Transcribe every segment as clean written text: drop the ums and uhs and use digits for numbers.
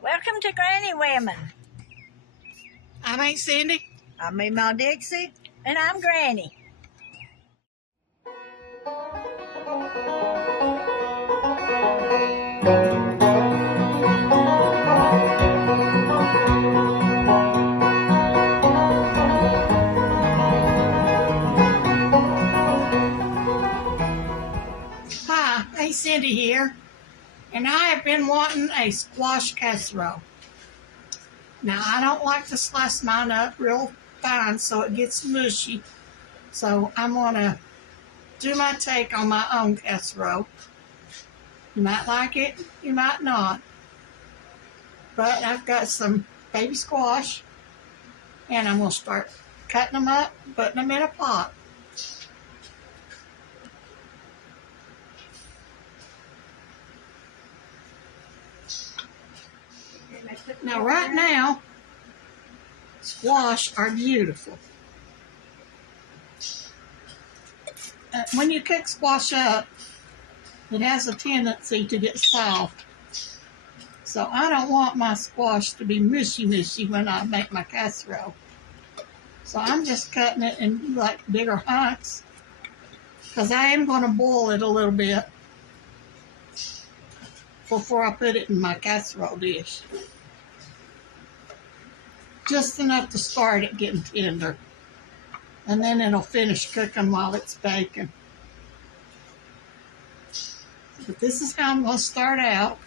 Welcome to Granny Women. I'm Aunt Cindy. I'm Meemaw Dixie. And I'm Granny. Hi, Aunt Cindy here. And I have been wanting a squash casserole. Now, I don't like to slice mine up real fine so it gets mushy. So I'm going to do my take on my own casserole. You might like it, you might not. But I've got some baby squash, and I'm going to start cutting them up, putting them in a pot. Now, right now, squash are beautiful. When you cook squash up, it has a tendency to get soft. So I don't want my squash to be mushy when I make my casserole. So I'm just cutting it in like bigger hunks, because I am going to boil it a little bit before I put it in my casserole dish. Just enough to start it getting tender. And then it'll finish cooking while it's baking. But this is how I'm going to start out.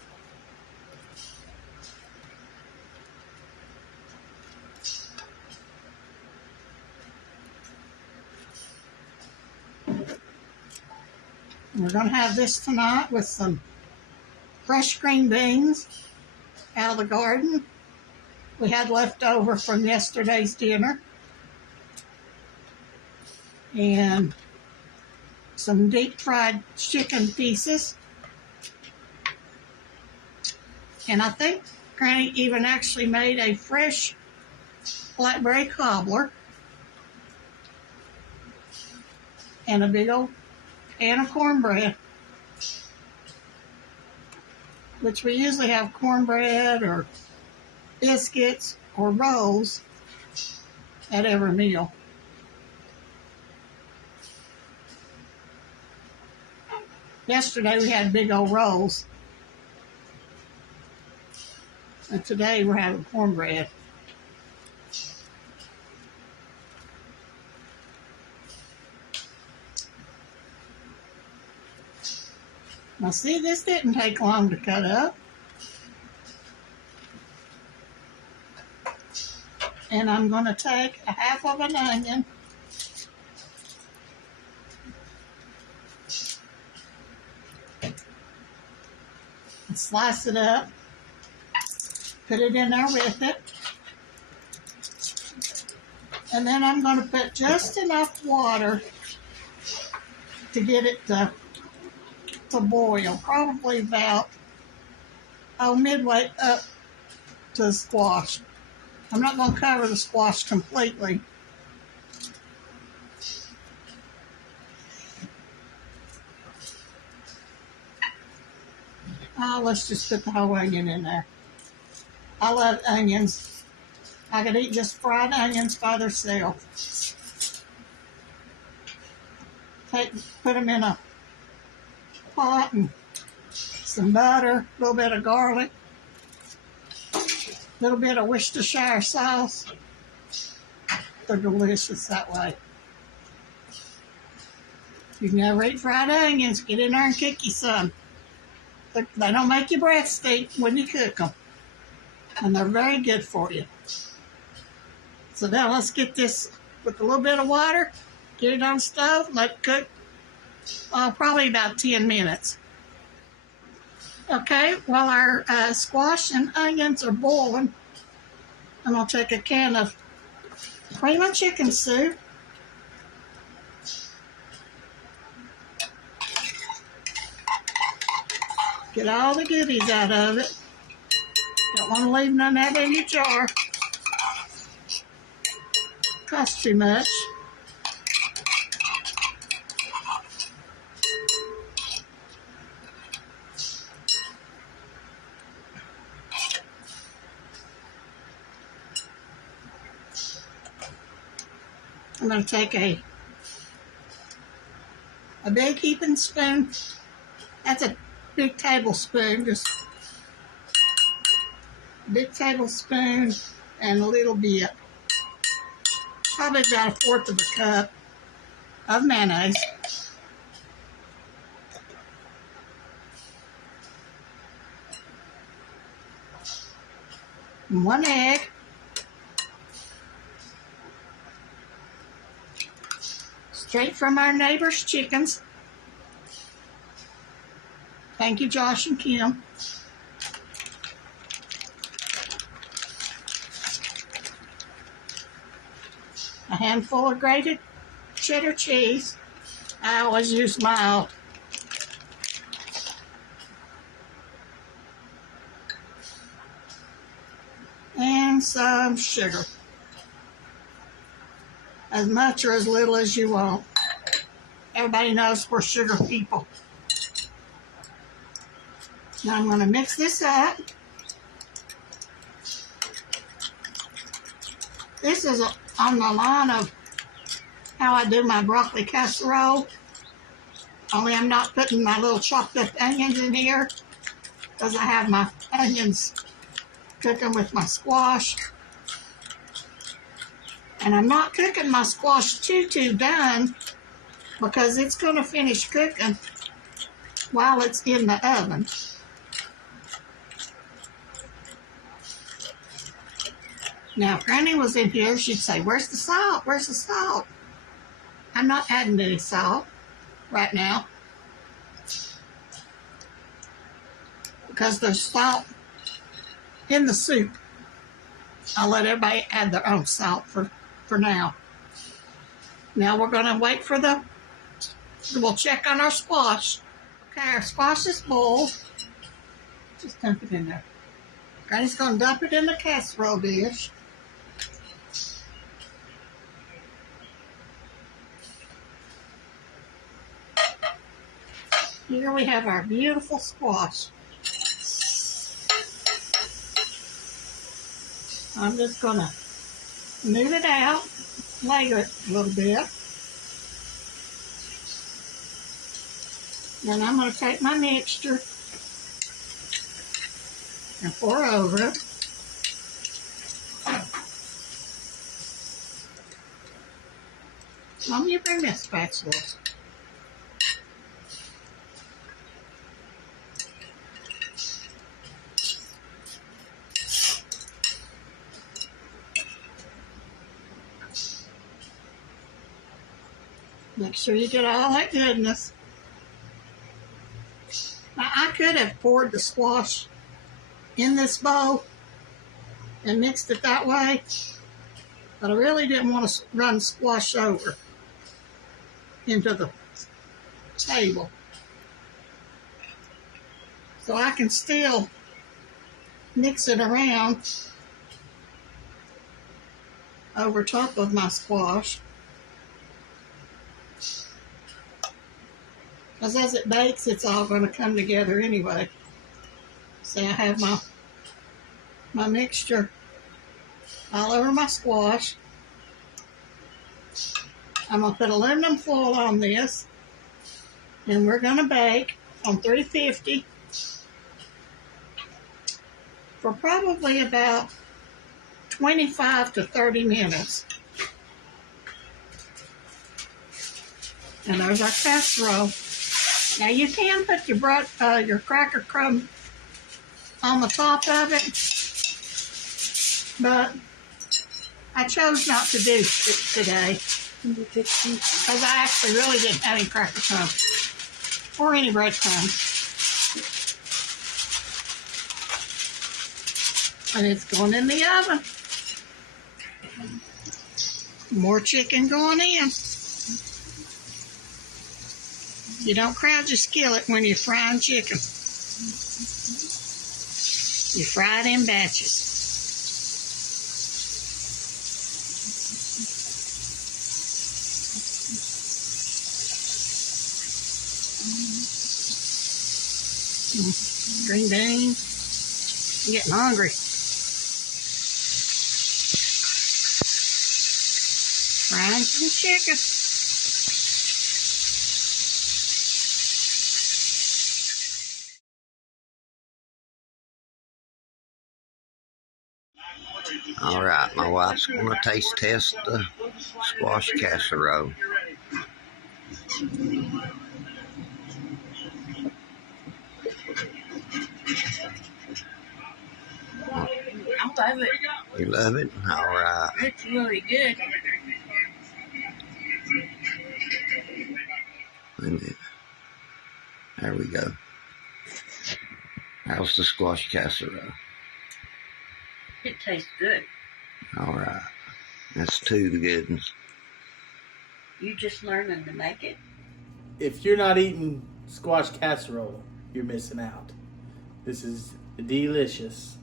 We're going to have this tonight with some fresh green beans out of the garden. We had left over from yesterday's dinner. And some deep fried chicken pieces. And I think Granny even actually made a fresh blackberry cobbler. And a big old pan of cornbread, which we usually have cornbread or biscuits or rolls at every meal. Yesterday we had big old rolls, and today we're having cornbread. Now see, this didn't take long to cut up. And I'm going to take a half of an onion and slice it up, put it in there with it. And then I'm going to put just enough water to get it to boil, probably about midway up to the squash. I'm not going to cover the squash completely. Let's just put the whole onion in there. I love onions. I could eat just fried onions by themselves. Put them in a pot and some butter, a little bit of garlic, a little bit of Worcestershire sauce. They're delicious that way. You can never eat fried onions. Get in there and cook you some. They don't make your breath stink when you cook them. And they're very good for you. So now let's get this with a little bit of water, get it on the stove, let it cook probably about 10 minutes. Okay, while our squash and onions are boiling, I'm going to take a can of cream of chicken soup. Get all the goodies out of it. Don't want to leave none of that in your jar. Costs too much. I'm going to take a big heaping spoon. That's a big tablespoon, just a big tablespoon and a little bit. Probably about 1/4 of a cup of mayonnaise. And 1 egg. Straight from our neighbor's chickens. Thank you, Josh and Kim. A handful of grated cheddar cheese. I always use mild. And some sugar. As much or as little as you want. Everybody knows we're sugar people. Now I'm going to mix this up. This is on the line of how I do my broccoli casserole. Only I'm not putting my little chopped up onions in here because I have my onions cooking with my squash. And I'm not cooking my squash too done because it's going to finish cooking while it's in the oven. Now, if Granny was in here, she'd say, "Where's the salt? Where's the salt?" I'm not adding any salt right now because there's salt in the soup. I'll let everybody add their own salt for now. Now we're going to wait for we'll check on our squash. Okay, our squash is boiled. Just dump it in there. Granny's going to dump it in the casserole dish. Here we have our beautiful squash. I'm just going to move it out, layer it a little bit. Then I'm going to take my mixture and pour over it. Mom, you bring me a spatula. Make sure you get all that goodness. Now, I could have poured the squash in this bowl and mixed it that way, but I really didn't want to run squash over into the table. So I can still mix it around over top of my squash. Because as it bakes, it's all going to come together anyway. So I have my mixture all over my squash. I'm going to put aluminum foil on this. And we're going to bake on 350 for probably about 25 to 30 minutes. And there's our casserole. Now you can put your cracker crumb on the top of it, but I chose not to do it today because I actually really didn't have any cracker crumbs or any breadcrumbs. And it's going in the oven. More chicken going in. You don't crowd your skillet when you're frying chicken. You fry it in batches. Green beans. I'm getting hungry. Frying some chicken. All right, my wife's going to taste test the squash casserole. I love it. You love it? All right. It's really good. Wait a minute. There we go. How's the squash casserole? It tastes good. All right. That's two of the good ones. You just learning to make it? If you're not eating squash casserole, you're missing out. This is delicious.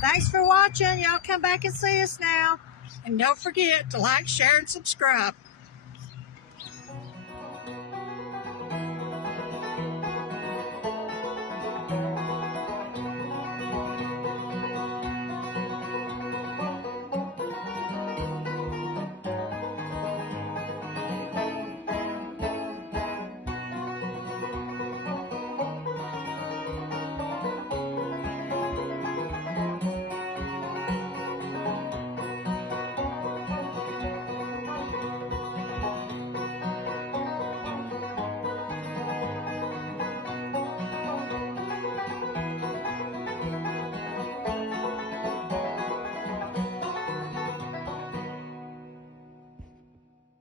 Thanks for watching. Y'all come back and see us now. And don't forget to like, share, and subscribe.